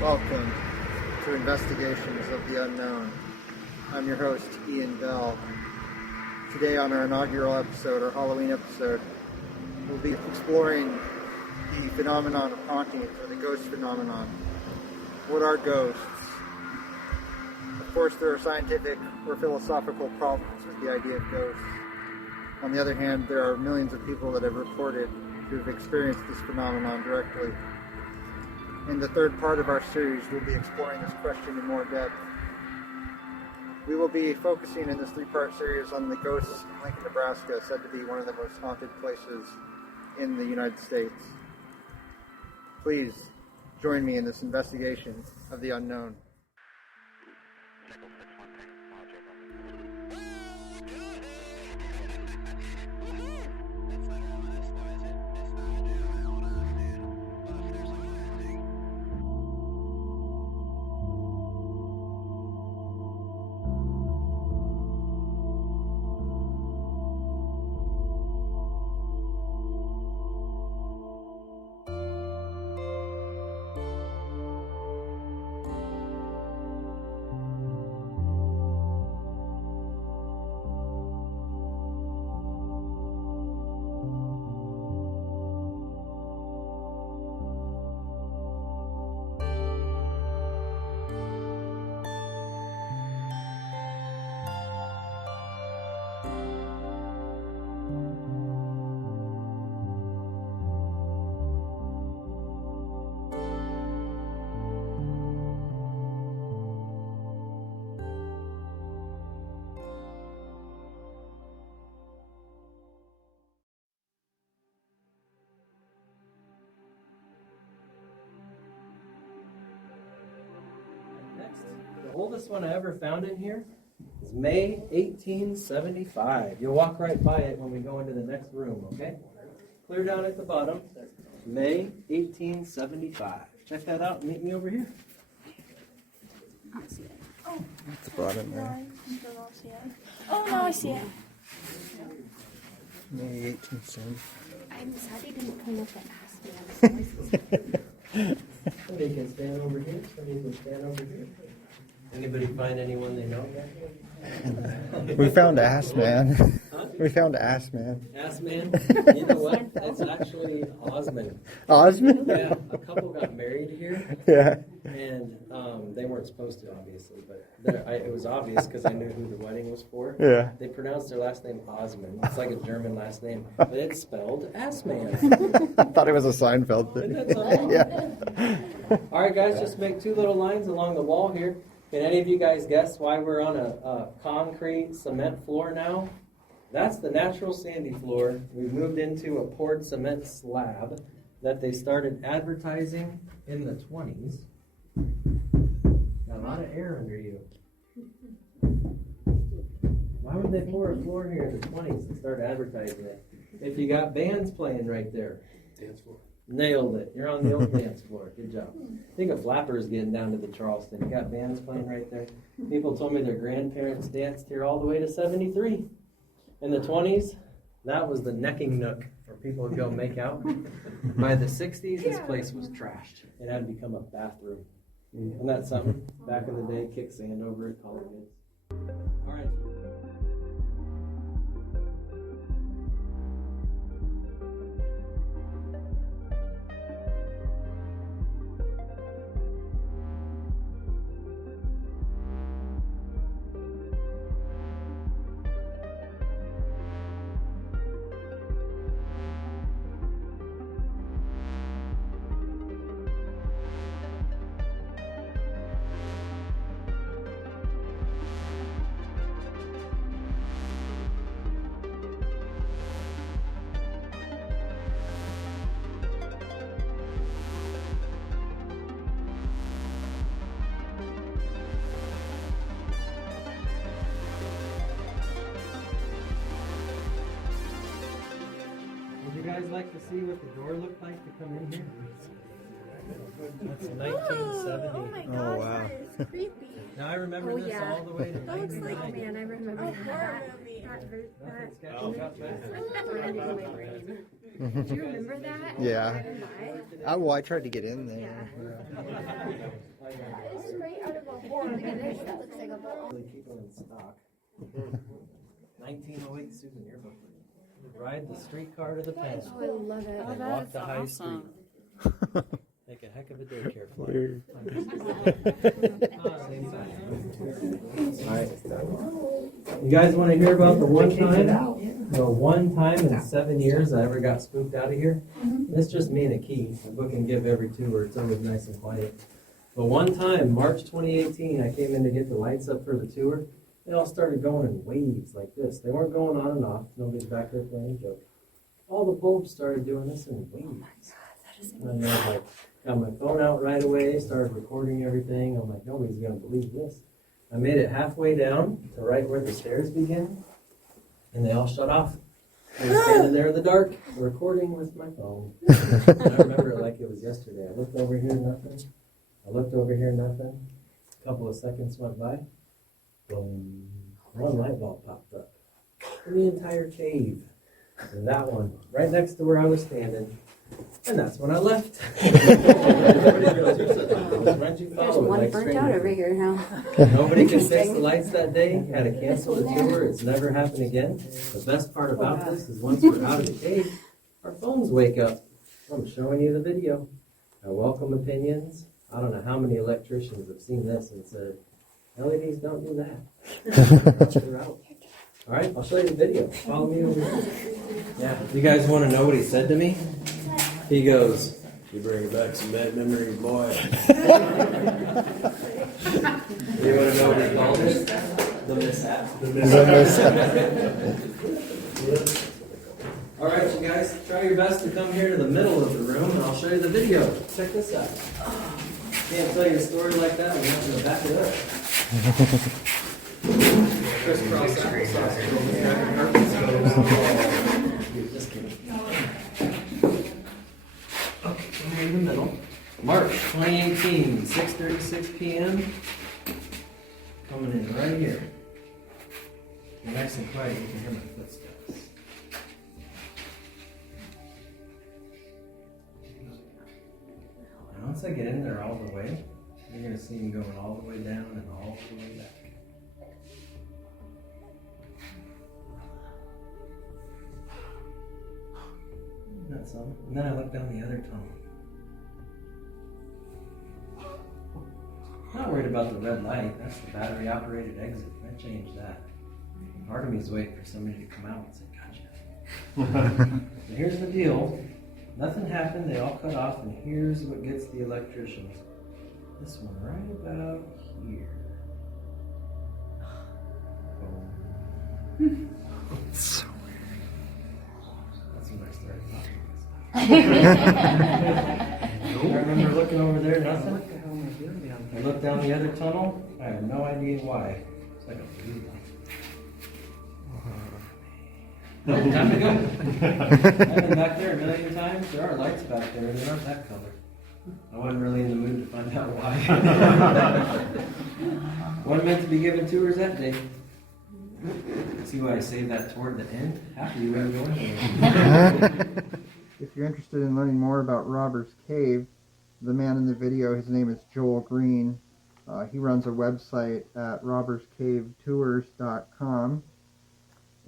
Welcome to Investigations of the Unknown. I'm your host, Ian Bell. Today on our inaugural episode, our Halloween episode, we'll be exploring the phenomenon of hauntings, or the ghost phenomenon. What are ghosts? Of course, there are scientific or philosophical problems with the idea of ghosts. On the other hand, there are millions of people that have reported who have experienced this phenomenon directly. In the third part of our series, we'll be exploring this question in more depth. We will be focusing in this three-part series on the ghosts in Lincoln, Nebraska, said to be one of the most haunted places in the United States. Please join me in this investigation of the unknown. The oldest one I ever found in here is May 1875. You'll walk right by it when we go into the next room, okay? Clear down at the bottom. May 1875. Check that out and meet me over here. I don't see it. Oh, It's brought in there. I still don't see it. Oh, no, I see it. May 1870. I'm sad he didn't come up and ask me. Somebody can stand over here. Somebody can stand over here. Anybody find anyone they know yet? We found Ass Man. Huh? We found Ass Man. Ass Man? You know what? It's actually Osmond. Osmond? Yeah, a couple got married here. Yeah. And they weren't supposed to, obviously, but it was obvious because I knew who the wedding was for. Yeah. They pronounced their last name Osmond. It's like a German last name, but it's spelled Assman. I thought it was a Seinfeld thing. Isn't that something? Yeah. All right, guys, just make two little lines along the wall here. Can any of you guys guess why we're on a concrete cement floor now? That's the natural sandy floor. We moved into a poured cement slab that they started advertising in the 20s. Got a lot of air under you. Why would they pour a floor here in the 20s and start advertising it? If you got bands playing right there. Dance floor. Nailed it. You're on the old dance floor. Good job. Think of flappers getting down to the Charleston. You got bands playing right there. People told me their grandparents danced here all the way to 73. In the 20s, that was the necking nook where people would go make out. By the 60s, this place was trashed. It had become a bathroom. Isn't that something? Back in the day, kick sand over it, call it good. All right. Would you guys like to see what the door looked like to come in here? That's Oh 1970. my Oh, gosh, wow. that is creepy. Now I remember Oh, this yeah. all the way to That looks like, 1990. man, I remember A horror that. movie. Nothing sketchy That about that. burned into my brain. Do you remember that? Yeah. Driving by? Well, I tried to get in there. That is straight out of a horror. Look at this. That looks like a ball. Really keep them in stock. 1908 souvenir book. Ride the streetcar to the pen. Oh, I love it. And walk the high street. Make a heck of a daycare flyer. You guys want to hear about the one time in 7 years I ever got spooked out of here? It's just me and a key. The book can give every tour. It's always nice and quiet. But one time, March 2018, I came in to get the lights up for the tour. They all started going in waves like this. They weren't going on and off. Nobody's back there playing a joke. All the bulbs started doing this in waves. And I was like, got my phone out right away, started recording everything. I'm like, nobody's going to believe this. I made it halfway down to right where the stairs begin, and they all shut off. I was standing there in the dark, recording with my phone. And I remember it like it was yesterday. I looked over here, nothing. I looked over here, nothing. A couple of seconds went by. Boom. One light bulb popped up in the entire cave. And that one, right next to where I was standing. And that's when I left. There's one burnt out over here now. Nobody could fix the lights that day. Had to cancel the tour. It's never happened again. The best part about this is once we're out of the cave, our phones wake up. I'm showing you the video. I welcome opinions. I don't know how many electricians have seen this and said, LEDs don't do that. They're out. All right, I'll show you the video. Follow me over here. Yeah, you guys want to know what he said to me? He goes, "You bring back some bad memories, boy." You want to know what he called it? The mishap. All right, you guys, try your best to come here to the middle of the room, and I'll show you the video. Check this out. Can't tell you a story like that without you to back it up. Crisscross applesauce. Just kidding. Okay, I'm in the middle. March 2018, 6:36 p.m. Coming in right here. You're nice and quiet, you can hear my footsteps. And once I get in there all the way, you're going to see me going all the way down and all the way back. That's all. And then I look down the other tunnel. Not worried about the red light. That's the battery operated exit. I changed that. Part of me is waiting for somebody to come out and say, "Gotcha." So here's the deal. Nothing happened. They all cut off, and here's what gets the electricians. This one right about here. Boom. That's when I started talking. I remember looking over there, nothing. What the hell am I doing down here? I looked down the other tunnel. I have no idea why. It's like a blue light. Time to go. I've been back there a million times. There are lights back there, and they aren't that color. I wasn't really in the mood to find out why. Wasn't meant to be giving tours that day. See why I saved that toward the end? After you went going. If you're interested in learning more about Robber's Cave, the man in the video, his name is Joel Green. He runs a website at robberscavetours.com,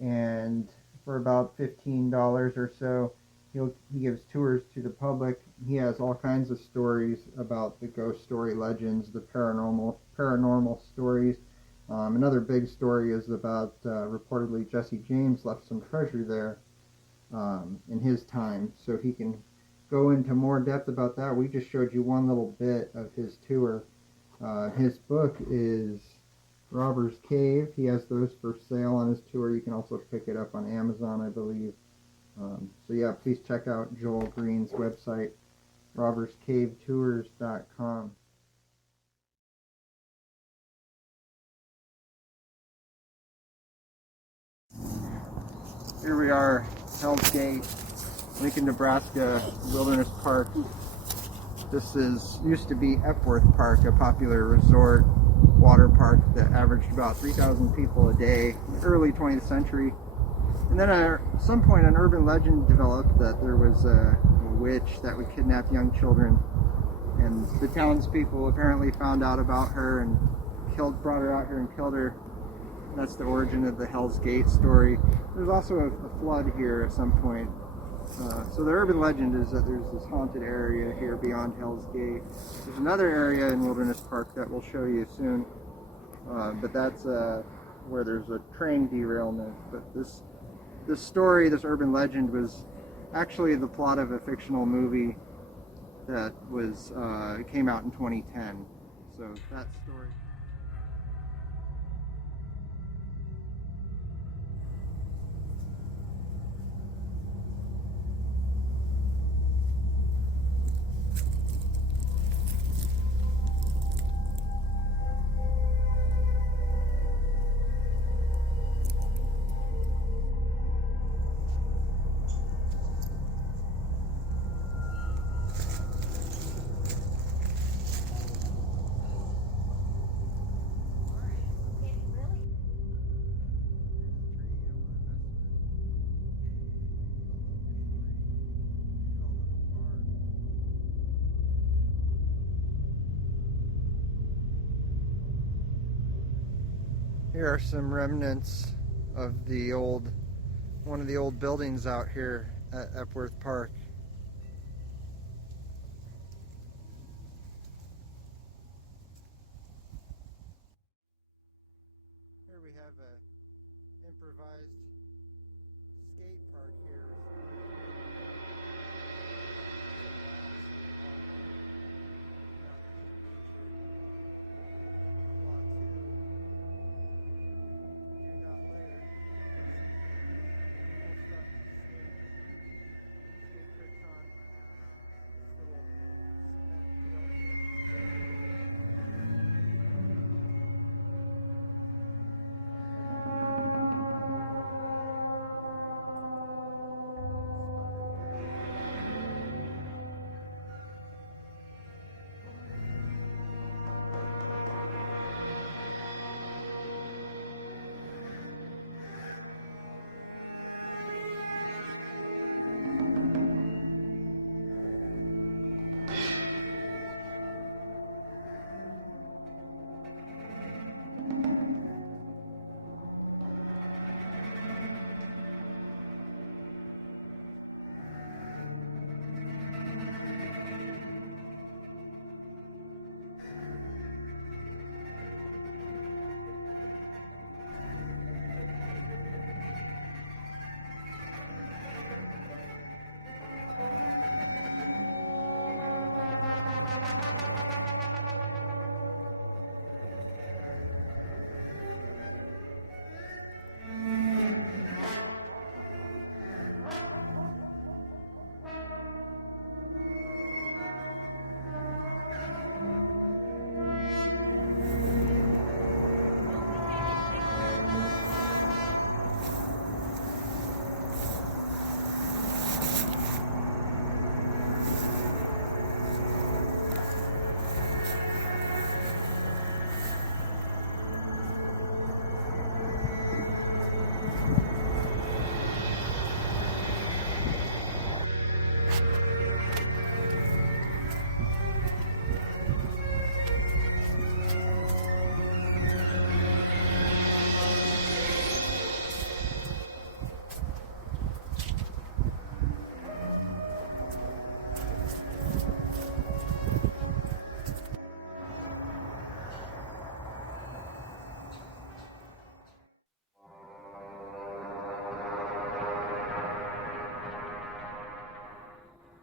and for about $15 or so, he gives tours to the public. He has all kinds of stories about the ghost story legends, the paranormal stories. Another big story is about reportedly Jesse James left some treasure there in his time, so he can go into more depth about that. We just showed you one little bit of his tour. His book is Robber's Cave. He has those for sale on his tour. You can also pick it up on Amazon, I believe. So yeah, please check out Joel Green's website, robberscavetours.com. Here we are, Hell's Gate, Lincoln, Nebraska Wilderness Park. This used to be Epworth Park, a popular resort water park that averaged about 3,000 people a day in the early 20th century. And then at some point an urban legend developed that there was a witch that would kidnap young children. And the townspeople apparently found out about her and brought her out here and killed her. That's the origin of the Hell's Gate story. There's also a flood here at some point. So the urban legend is that there's this haunted area here beyond Hell's Gate. There's another area in Wilderness Park that we'll show you soon, but that's where there's a train derailment. But this story, this urban legend, was actually the plot of a fictional movie that came out in 2010. So that story. Here are some remnants of one of the old buildings out here at Epworth Park. Here we have an improvised skate park here.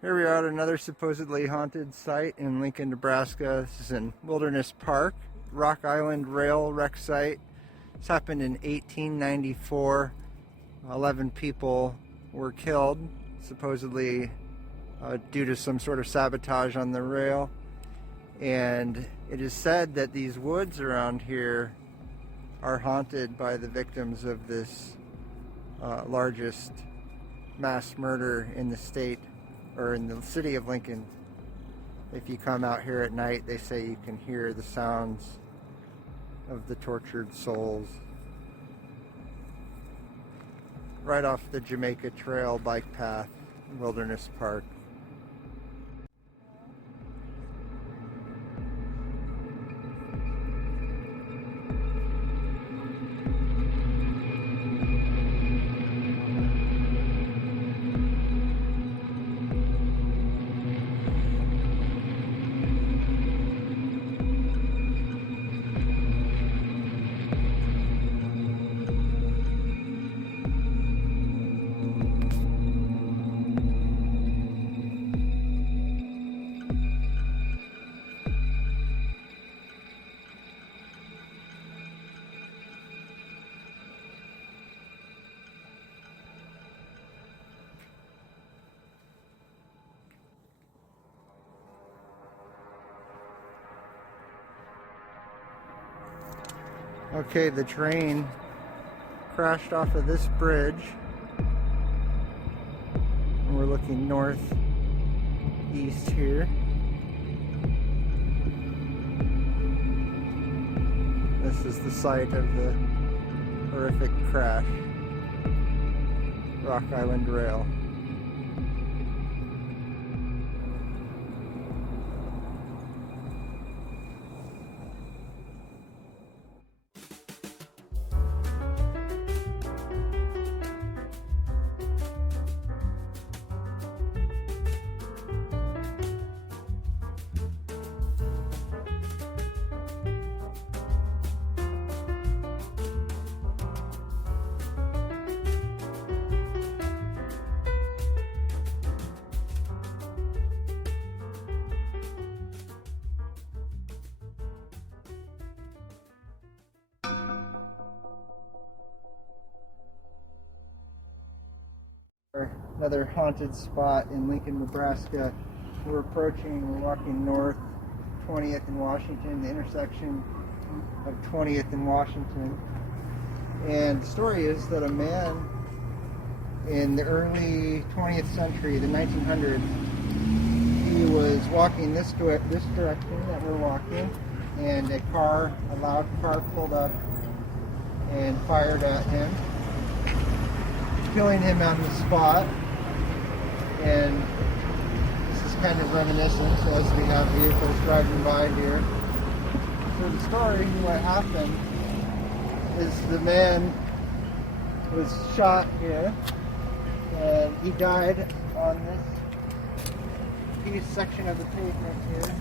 Here we are at another supposedly haunted site in Lincoln, Nebraska. This is in Wilderness Park, Rock Island Rail wreck site. This happened in 1894. 11 people were killed, supposedly due to some sort of sabotage on the rail. And it is said that these woods around here are haunted by the victims of this largest mass murder in the state, or in the city of Lincoln. If you come out here at night, they say you can hear the sounds of the tortured souls. Right off the Jamaica Trail bike path, Wilderness Park. Okay, the train crashed off of this bridge. And we're looking northeast here. This is the site of the horrific crash. Rock Island Rail. Another haunted spot in Lincoln, Nebraska. We're walking north 20th and Washington, the intersection of 20th and Washington. And the story is that a man in the early 20th century, the 1900s, he was walking this direction that we're walking, and a loud car pulled up and fired at him, killing him on the spot. And this is kind of reminiscent as we have vehicles driving by here. So the story, what happened, is the man was shot here, and he died on this section of the pavement here,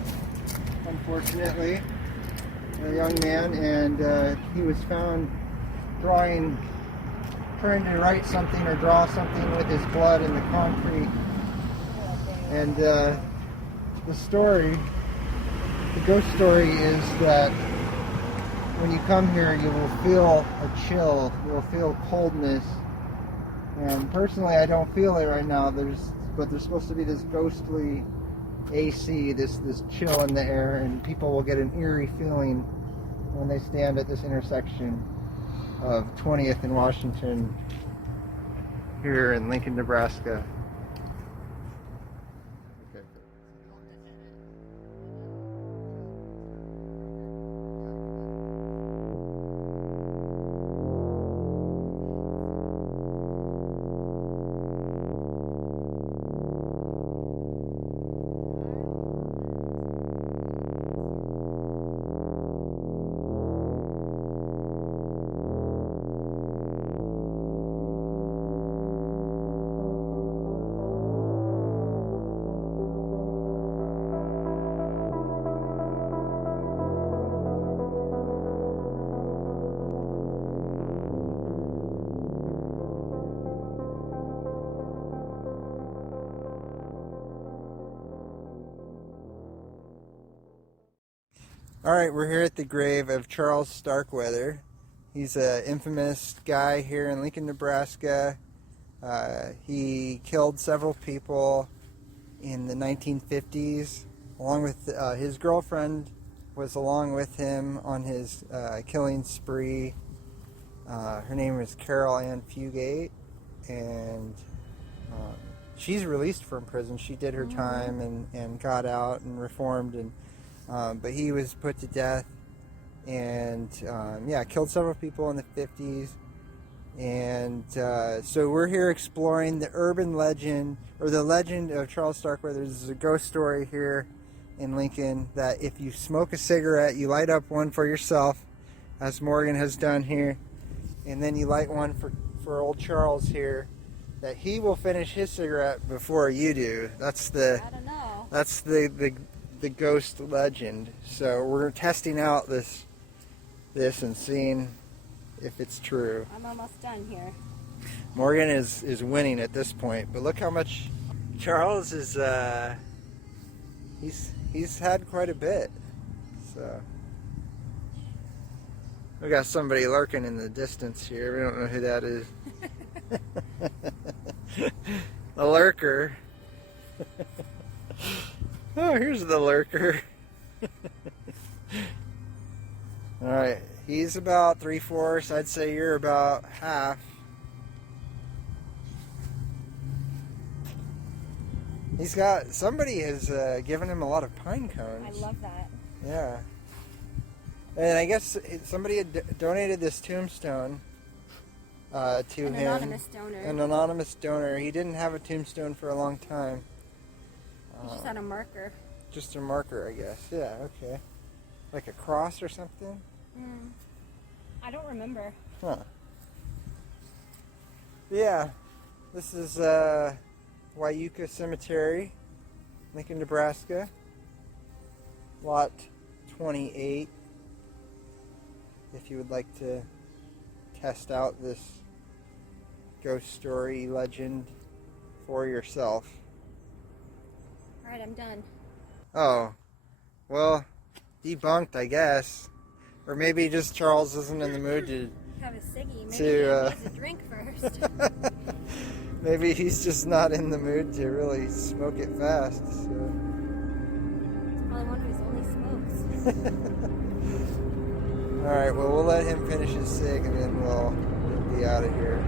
unfortunately. A young man, and he was found trying to write something or draw something with his blood in the concrete. And the ghost story is that when you come here, you will feel a chill, you will feel coldness. And personally, I don't feel it right now. But there's supposed to be this ghostly AC, this chill in the air, and people will get an eerie feeling when they stand at this intersection of 20th and Washington here in Lincoln, Nebraska. Alright, we're here at the grave of Charles Starkweather. He's an infamous guy here in Lincoln, Nebraska. He killed several people in the 1950s. Along with his girlfriend was along with him on his killing spree. Her name was Carol Ann Fugate, and she's released from prison. She did her time and got out and reformed, and but he was put to death, and killed several people in the 50s. And so we're here exploring the urban legend, or the legend of Charles Starkweather. There's a ghost story here in Lincoln that if you smoke a cigarette, you light up one for yourself, as Morgan has done here, and then you light one for old Charles here, that he will finish his cigarette before you do. That's the I don't know. that's the ghost legend. So we're testing out this and seeing if it's true. I'm almost done here. Morgan is winning at this point, but look how much Charles is. He's had quite a bit. So we got somebody lurking in the distance here. We don't know who that is. A lurker. Oh, here's the lurker. All right, he's about 3/4. I'd say you're about half. He's got, somebody has given him a lot of pine cones. I love that. Yeah. And I guess somebody had donated this tombstone to him. An anonymous donor. An anonymous donor. He didn't have a tombstone for a long time. He just had a marker. Just a marker, I guess. Yeah, okay. Like a cross or something? I don't remember. Huh. Yeah. This is IOTU Cemetery, Lincoln, Nebraska. Lot 28. If you would like to test out this ghost story legend for yourself. Alright, I'm done. Oh, well, debunked, I guess. Or maybe just Charles isn't in the mood to... Have a ciggy. Maybe To, he needs a drink first. Maybe he's just not in the mood to really smoke it fast. So. It's probably one of his only smokes. Alright, well, we'll let him finish his cig and then we'll be out of here.